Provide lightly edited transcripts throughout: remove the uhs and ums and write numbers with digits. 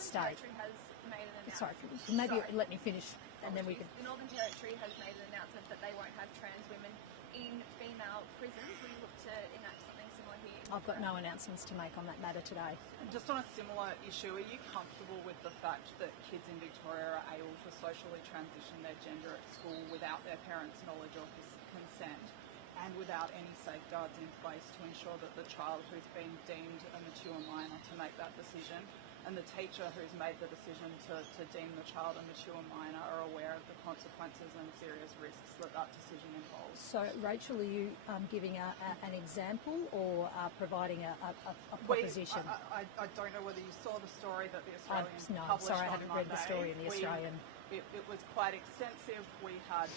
that state. Sorry, maybe let me finish and then we can... The Northern Territory has made an announcement that they won't have trans women in female prisons. Will you look to enact something similar here? I've got no announcements to make on that matter today. Just on a similar issue, are you comfortable with the fact that kids in Victoria are able to socially transition their gender at school without their parents' knowledge or consent, and without any safeguards in place to ensure that the child who's been deemed a mature minor to make that decision and the teacher who's made the decision to deem the child a mature minor are aware of the consequences and serious risks that that decision involves? So, Rachel, are you giving an example or providing a proposition? I don't know whether you saw the story that the Australian no, published sorry, I on haven't Monday. read the story in the Australian. It was quite extensive. We had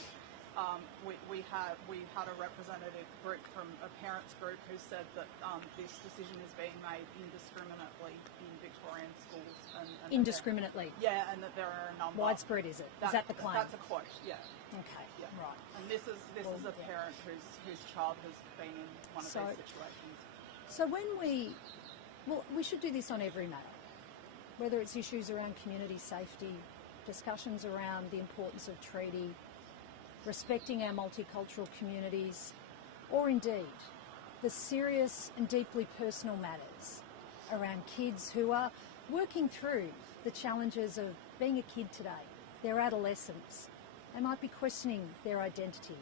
a representative group from a parents group who said that this decision is being made indiscriminately in Victorian schools. And Indiscriminately? And that there are a number. Widespread, is it? Is that the claim? That's a quote, yeah. Okay, yeah. right. And this is a parent whose child has been in one of these situations. So when we should do this on every matter, whether it's issues around community safety, discussions around the importance of treaty, respecting our multicultural communities, or indeed the serious and deeply personal matters around kids who are working through the challenges of being a kid today, their adolescence. They might be questioning their identity.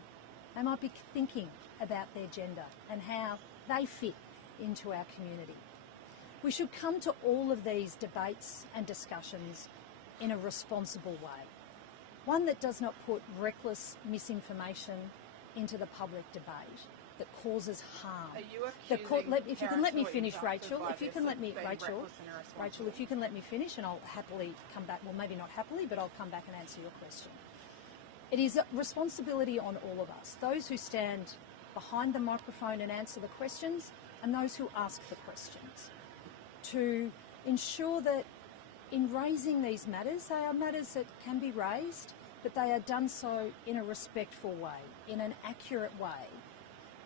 They might be thinking about their gender and how they fit into our community. We should come to all of these debates and discussions in a responsible way. One that does not put reckless misinformation into the public debate that causes harm. Are you accusing if you can let me finish, Rachel. Rachel, if you can let me finish, and I'll happily come back. Well, maybe not happily, but I'll come back and answer your question. It is a responsibility on all of us, those who stand behind the microphone and answer the questions, and those who ask the questions, to ensure that in raising these matters, they are matters that can be raised, but they are done so in a respectful way, in an accurate way,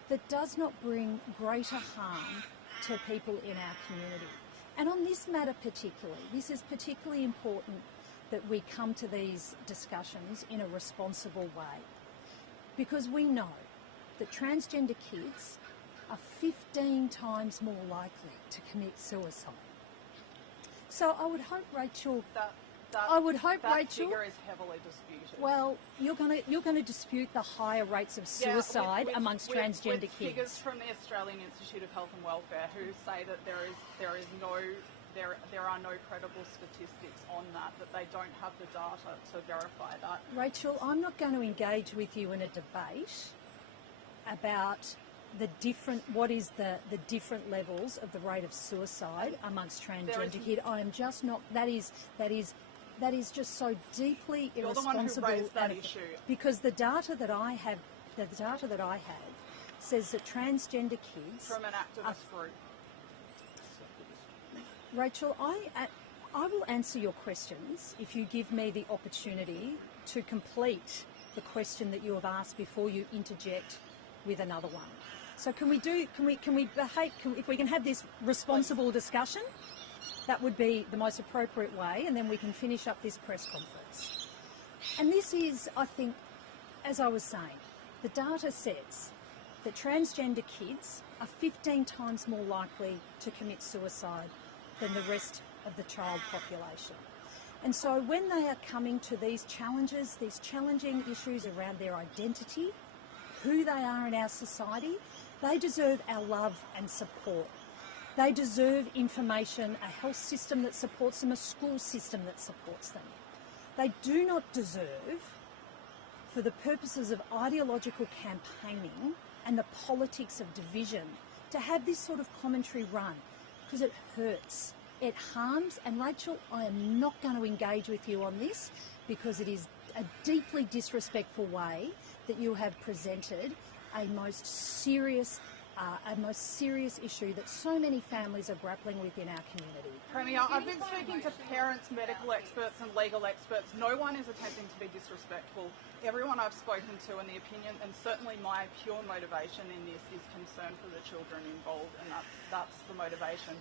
that does not bring greater harm to people in our community. And on this matter particularly, this is particularly important that we come to these discussions in a responsible way, because we know that transgender kids are 15 times more likely to commit suicide. So I would hope, Rachel. That figure is heavily disputed. Well, you're going to dispute the higher rates of suicide amongst transgender kids. Figures from the Australian Institute of Health and Welfare who say that there are no credible statistics on that they don't have the data to verify that. Rachel, I'm not going to engage with you in a debate about the different levels of the rate of suicide amongst transgender kids. I am just not. That is just so deeply irresponsible. You're the one who raised that issue. Because the data that I have says that transgender kids from an activist group. Rachel, I will answer your questions if you give me the opportunity to complete the question that you have asked before you interject with another one. So if we can have this responsible discussion, that would be the most appropriate way, and then we can finish up this press conference. And this is, I think, as I was saying, the data says that transgender kids are 15 times more likely to commit suicide than the rest of the child population. And so when they are coming to these challenges, these challenging issues around their identity, who they are in our society, they deserve our love and support. They deserve information, a health system that supports them, a school system that supports them. They do not deserve, for the purposes of ideological campaigning and the politics of division, to have this sort of commentary run, because it hurts, it harms. And Rachel, I am not going to engage with you on this, because it is a deeply disrespectful way that you have presented a most serious a most serious issue that so many families are grappling with in our community. Premier, I've been speaking to parents, medical experts and legal experts. No one is attempting to be disrespectful. Everyone I've spoken to, and the opinion, and certainly my pure motivation in this is concern for the children involved, and that's the motivation.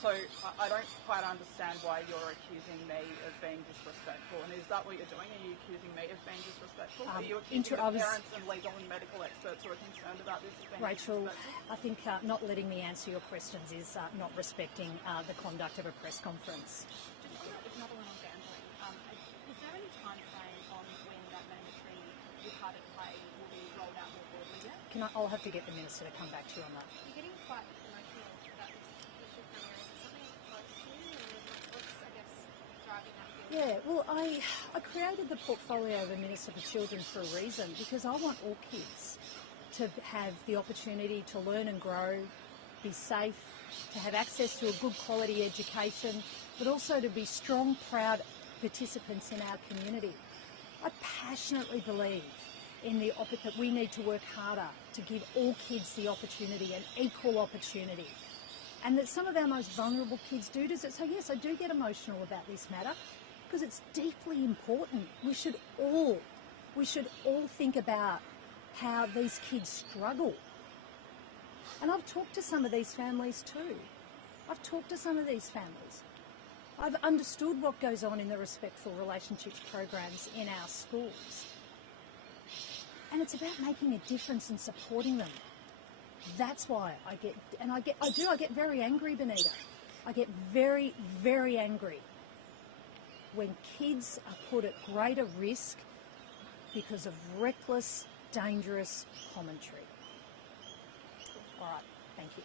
So I don't quite understand why you're accusing me of being disrespectful. And is that what you're doing? Are you accusing me of being disrespectful? Are you accusing the parents and legal and medical experts who are concerned about this as being Rachel, disrespectful? I think not letting me answer your questions is not respecting the conduct of a press conference. Just another one on gambling. Is there any time frame on when that mandatory with-carded play will be rolled out more broadly yet? I'll have to get the Minister to come back to you on that. You're getting quite emotional about this issue, Premier. Is it something close to you, or what's, I guess, driving that feeling? Yeah, well, I created the portfolio of a Minister for Children for a reason, because I want all kids to have the opportunity to learn and grow, be safe, to have access to a good quality education, but also to be strong, proud participants in our community. I passionately believe in that we need to work harder to give all kids the opportunity and equal opportunity. And that some of our most vulnerable kids do deserve. So yes, I do get emotional about this matter because it's deeply important. We should all think about how these kids struggle. And I've talked to some of these families too. I've understood what goes on in the Respectful Relationships programs in our schools. And it's about making a difference and supporting them. That's why I get very angry, Benita. I get very, very angry when kids are put at greater risk because of reckless, dangerous commentary. All right, thank you.